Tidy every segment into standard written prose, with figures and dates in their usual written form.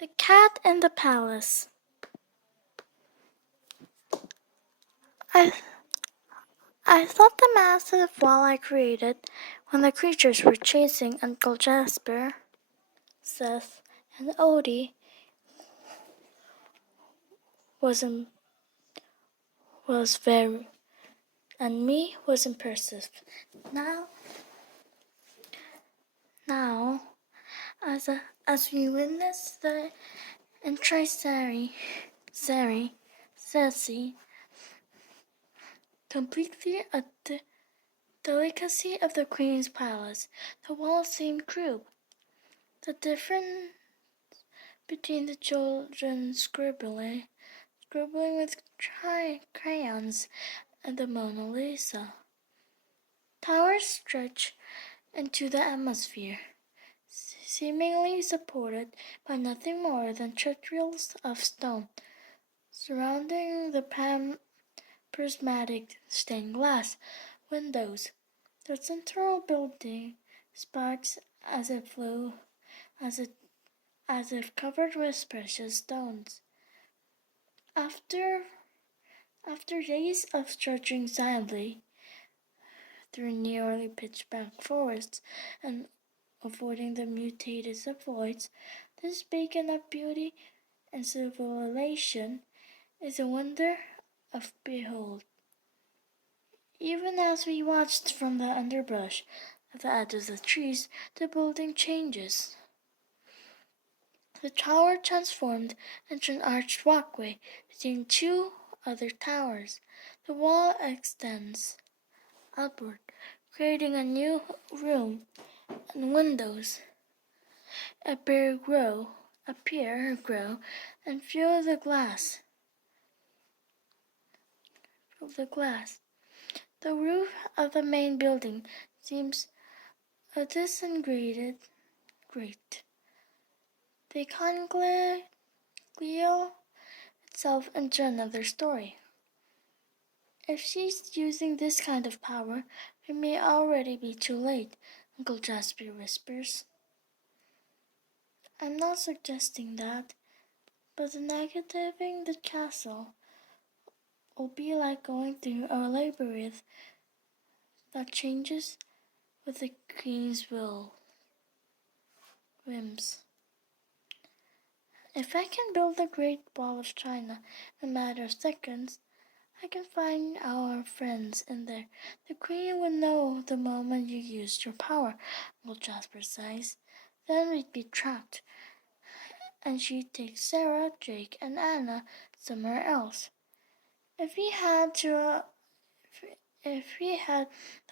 The Cat in the Palace. I, I thought the massive wall I created when the creatures were chasing Uncle Jasper, Seth, and Odie was very and me was impressive. Now, as we witness the Sari, Sassy, completely a delicacy of the Queen's palace, the wall seemed crude. The difference between the children scribbling with crayons, and the Mona Lisa. Towers stretch into the atmosphere, seemingly supported by nothing more than treadmills of stone, surrounding the prismatic stained glass windows. The central building sparks as it flew, as if covered with precious stones. After days of trudging silently through nearly pitch-black forests and avoiding the mutated subvoids, this beacon of beauty and civilization is a wonder of behold. Even as we watched from the underbrush at the edge of the trees, the building changes. The tower transformed into an arched walkway between two other towers. The wall extends upward, creating a new room, and windows appear, grow, and fill the glass. The roof of the main building seems a disintegrated grate. The conclave itself into another story. If she's using this kind of power, it may already be too late, Uncle Jasper whispers. I'm not suggesting that, but negativing the castle will be like going through a labyrinth that changes with the Queen's whims. If I can build a great wall of China in a matter of seconds, I can find our friends in there. The Queen would know the moment you used your power, Uncle Jasper says. Then we'd be trapped, and she'd take Sarah, Jake, and Anna somewhere else. If we had the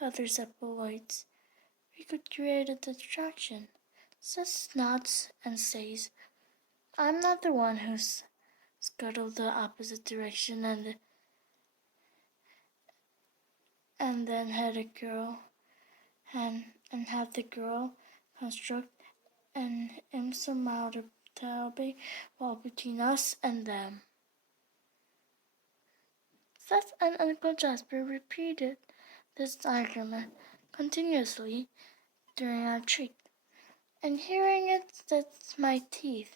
other Zeppoloids, we could create a distraction. Seth nods and says, I'm not the one who's scuttled the opposite direction and then had a girl and have the girl construct an insurmountable wall between us and them. Seth and Uncle Jasper repeated this argument continuously during our trip, and hearing it sets my teeth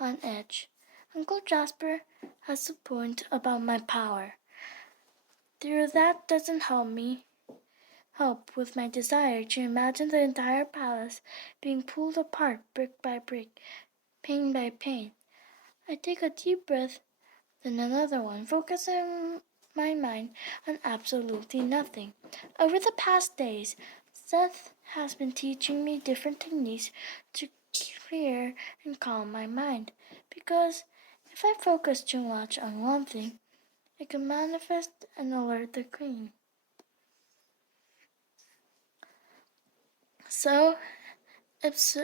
on edge. Uncle Jasper has a point about my power. Though that doesn't help with my desire to imagine the entire palace being pulled apart brick by brick, pane by pane. I take a deep breath, then another one, focusing my mind on absolutely nothing. Over the past days, Seth has been teaching me different techniques to clear and calm my mind, because if I focus too much on one thing, it can manifest and alert the Queen. So it's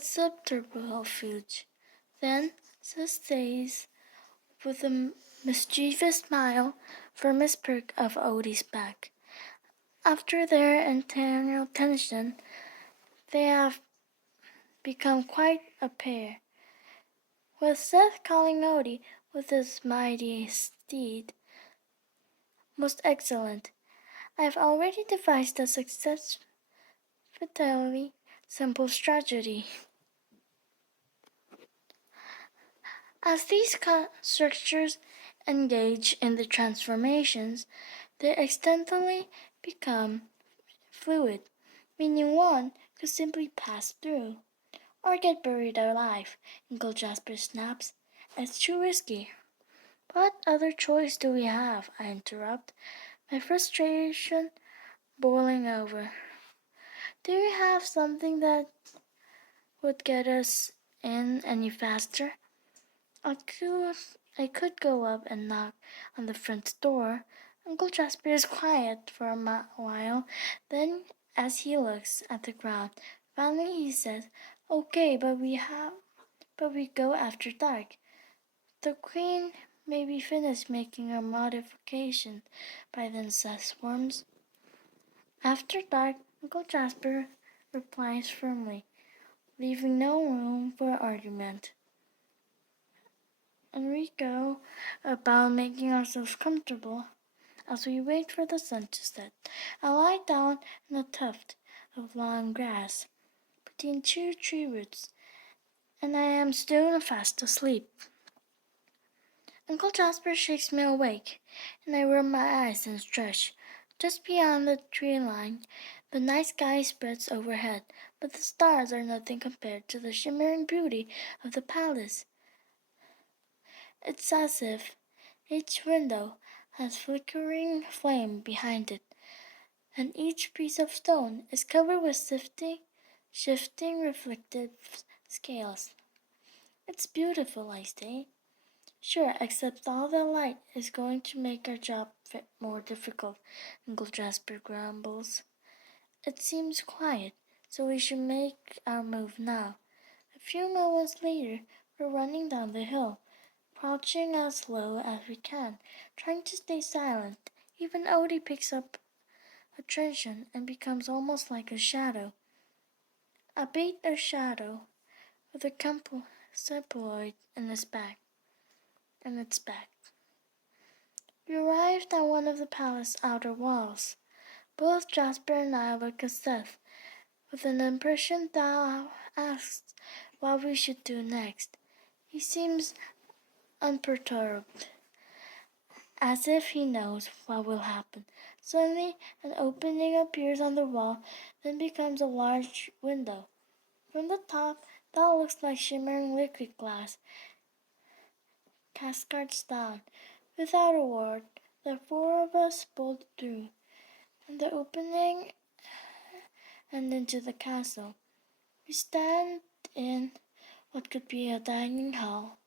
subterfuge. Then Seth says with a mischievous smile for Miss Perk of Odie's back. After their internal tension, they have become quite a pair. With Seth calling Odie with his mighty steed most excellent, I have already devised a successfully simple strategy. As these structures engage in the transformations, they accidentally become fluid, meaning one could simply pass through or get buried alive. Uncle Jasper snaps. It's too risky. What other choice do we have? I interrupt, my frustration boiling over. Do you have something that would get us in any faster? I could go up and knock on the front door. Uncle Jasper is quiet for a while. Then, as he looks at the ground, finally he says, "Okay, but we go after dark. The Queen may be finished making her modification by then," says Worms. After dark, Uncle Jasper replies firmly, leaving no room for argument. And we go about making ourselves comfortable as we wait for the sun to set. I lie down in a tuft of long grass between two tree roots, and I am soon fast asleep. Uncle Jasper shakes me awake, and I rub my eyes and stretch. Just beyond the tree line, the night sky spreads overhead, but the stars are nothing compared to the shimmering beauty of the palace. It's as if each window has flickering flame behind it, and each piece of stone is covered with shifting reflective scales. It's beautiful, I say. Sure, except all the light is going to make our job more difficult, Uncle Jasper grumbles. It seems quiet, so we should make our move now. A few moments later, we're running down the hill, crouching as low as we can, trying to stay silent. Even Odie picks up attention and becomes almost like a shadow. A bait or shadow with a cephaloid in its back. We arrived at one of the palace outer walls. Both Jasper and I look at Seth with an impression that asks what we should do next. He seems unperturbed, as if he knows what will happen. Suddenly, an opening appears on the wall, then becomes a large window. From the top, that looks like shimmering liquid glass cascades down. Without a word, the four of us bolt through the opening and into the castle. We stand in what could be a dining hall.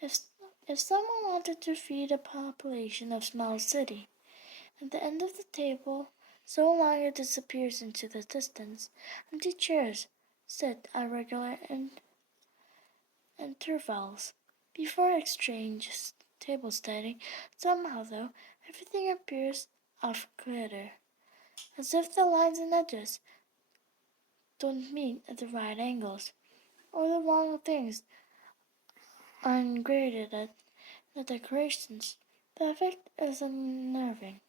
If someone wanted to feed a population of small city, at the end of the table, so long it disappears into the distance, empty chairs sit at regular intervals. Before exchange table steady, somehow though, everything appears off kilter, as if the lines and edges don't meet at the right angles, or the wrong things are engraved at the decorations. The effect is unnerving.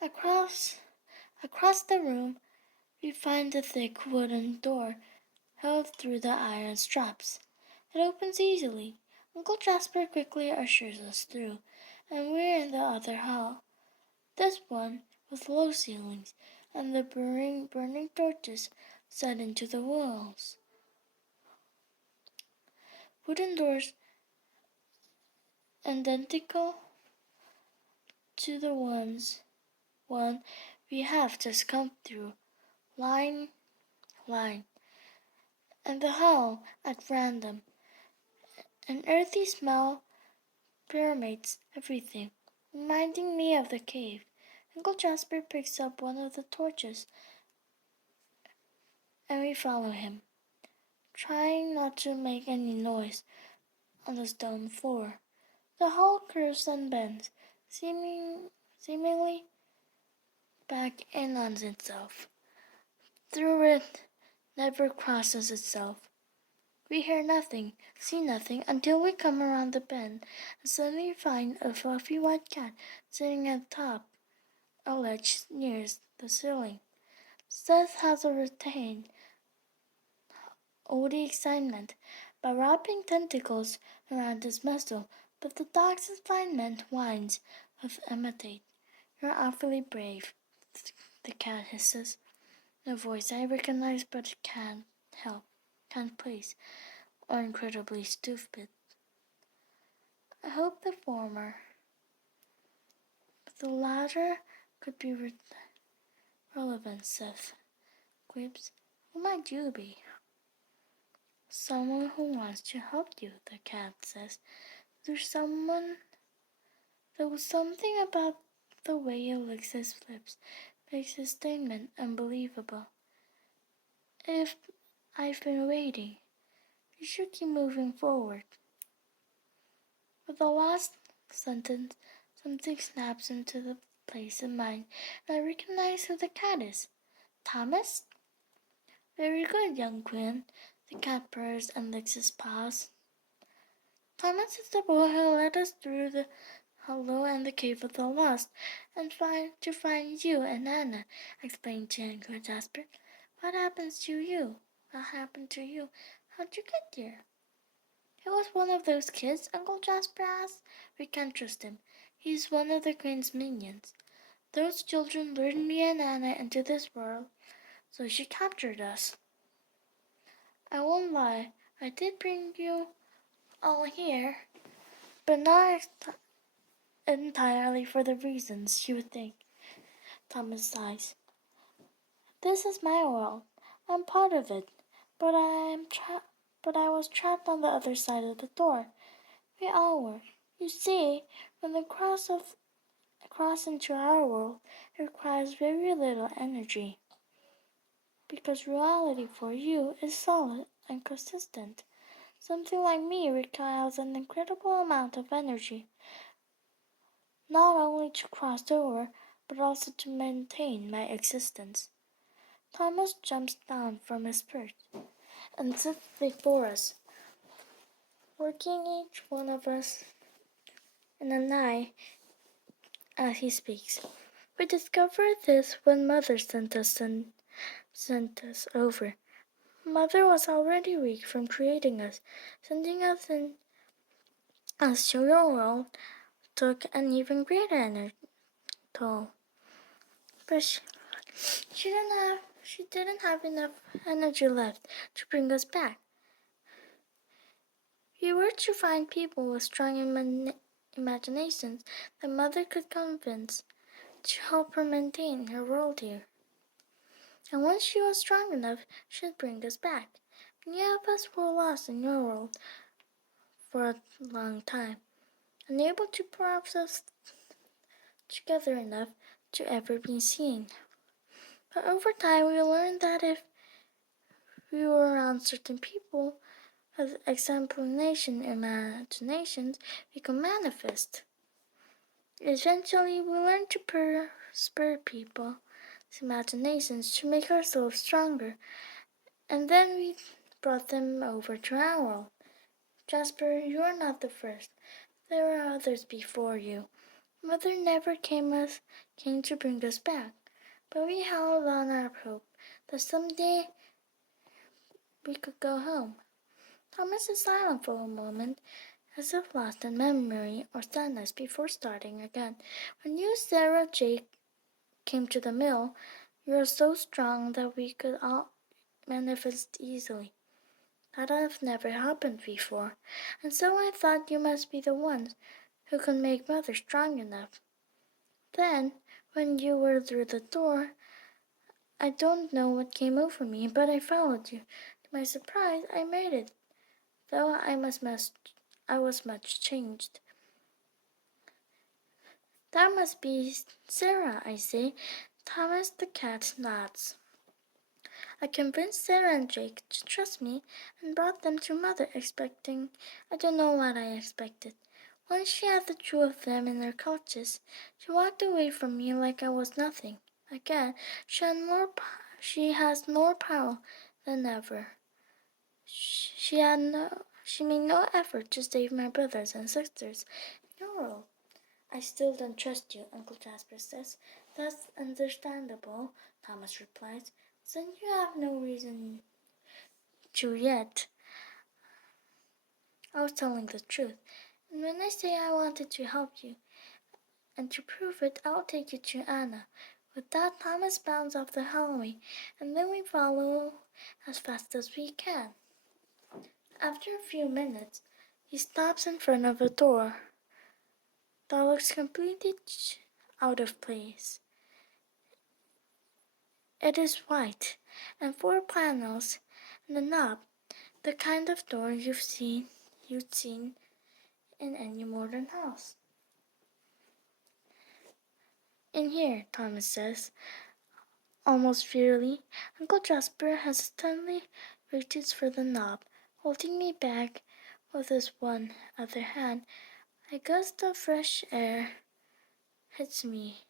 Across the room, we find a thick wooden door held through the iron straps. It opens easily. Uncle Jasper quickly ushers us through, and we're in the other hall. This one with low ceilings and the burning torches set into the walls. Wooden doors identical to the one we have just come through, line, and the hall at random. An earthy smell permeates everything, reminding me of the cave. Uncle Jasper picks up one of the torches, and we follow him, trying not to make any noise on the stone floor. The hall curves and bends, seemingly back in on itself. Through it, never crosses itself. We hear nothing, see nothing, until we come around the bend and suddenly find a fluffy white cat sitting atop a ledge near the ceiling. Seth has a retained Odie excitement, by wrapping tentacles around his muzzle, but the dog's confinement whines with imitate. You're awfully brave, the cat hisses, a voice I recognize but can't help, can't place, or incredibly stupid. I hope the former, but the latter could be relevant, Seth quips. Who might you be? Someone who wants to help you, the cat says. There's something about the way he licks his lips makes his statement unbelievable. If I've been waiting, you should keep moving forward. With the last sentence, something snaps into the place in mine, and I recognize who the cat is. Thomas? Very good, young Quinn. The cat purrs and licks his paws. Thomas is the boy who led us through the hollow and the cave of the lost, and to find you and Anna, explained to Uncle Jasper. What happens to you? What happened to you? How'd you get here? He was one of those kids, Uncle Jasper asked. We can't trust him. He's one of the Queen's minions. Those children lured me and Anna into this world, so she captured us. I won't lie, I did bring you all here, but not entirely for the reasons you would think. Thomas sighs. This is my world. I'm part of it, but I was trapped on the other side of the door. We all were. You see, when they cross into our world, it requires very little energy, because reality for you is solid and consistent. Something like me requires an incredible amount of energy, not only to cross over, but also to maintain my existence. Thomas jumps down from his perch and sits before us, working each one of us in an eye as he speaks. We discovered this when Mother sent us over. Mother was already weak from creating us. Sending us to your world took an even greater toll. But she didn't have enough energy left to bring us back. We were to find people with strong imaginations that Mother could convince to help her maintain her world here. And once she was strong enough, she'd bring us back. Many of us were lost in your world for a long time, unable to put ourselves together enough to ever be seen. But over time, we learned that if we were around certain people with exemplation imaginations, we could manifest. Eventually, we learned to spur people's imaginations to make ourselves stronger, and then we brought them over to our world. Jasper, you are not the first. There were others before you. Mother never came to bring us back, but we held on our hope that someday we could go home. Thomas is silent for a moment, as if lost in memory or sadness before starting again. When you, Sarah, Jake came to the mill, you were so strong that we could all manifest easily. That had never happened before, and so I thought you must be the ones who could make Mother strong enough. Then, when you were through the door, I don't know what came over me, but I followed you. To my surprise, I made it, though I was much changed. That must be Sarah, I say. Thomas the cat nods. I convinced Sarah and Jake to trust me and brought them to Mother, I don't know what I expected. Once she had the two of them in her clutches, she walked away from me like I was nothing. Again, she has more power than ever. She made no effort to save my brothers and sisters in your world. I still don't trust you, Uncle Jasper says. That's understandable, Thomas replies. Then you have no reason to yet. I was telling the truth. And when I say I wanted to help you, and to prove it, I'll take you to Anna. With that, Thomas bounds off the hallway, and then we follow as fast as we can. After a few minutes, he stops in front of a door that looks completely out of place. It is white, and 4 panels, and a knob, the kind of door you'd seen in any modern house. In here, Thomas says, almost fearfully. Uncle Jasper hesitantly reaches for the knob, holding me back with his one other hand. A gust of fresh air hits me.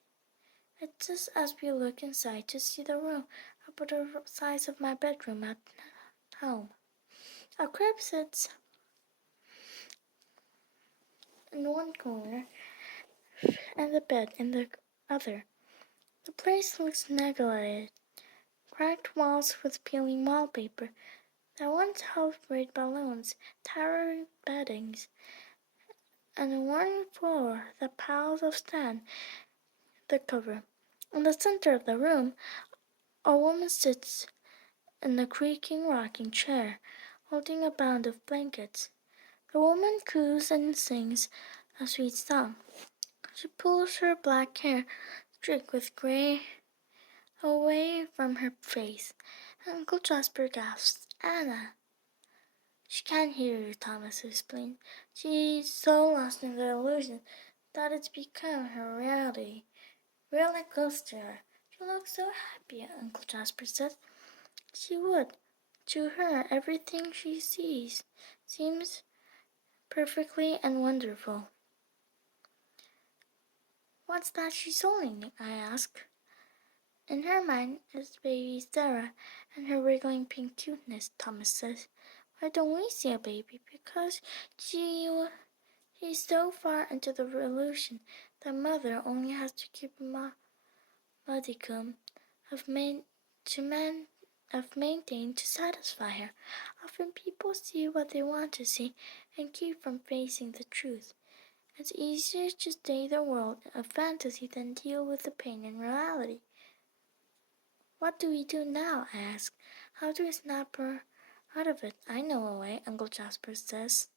It's just as we look inside to see the room about the size of my bedroom at home. A crib sits in one corner and the bed in the other. The place looks neglected. Cracked walls with peeling wallpaper that once held red balloons, towering beddings, and a worn floor that piles of sand the cover. In the center of the room, a woman sits in a creaking rocking chair, holding a band of blankets. The woman coos and sings a sweet song. She pulls her black hair, streaked with gray, away from her face. Uncle Jasper gasps, "Anna!" "She can't hear you," Thomas explained. "She's so lost in the illusion that it's become her reality, really close to her." "She looks so happy," Uncle Jasper said. "She would. To her, everything she sees seems perfectly and wonderful." "What's that she's holding?" I asked. "In her mind is baby Sarah and her wriggling pink cuteness," Thomas says. "Why don't we see a baby? Because she's so far into the illusion that mother only has to keep a modicum of maintain to satisfy her. Often people see what they want to see and keep from facing the truth. It's easier to stay in the world of fantasy than deal with the pain in reality." "What do we do now?" I ask. "How do we snap her out of it?" "I know a way," Uncle Jasper says.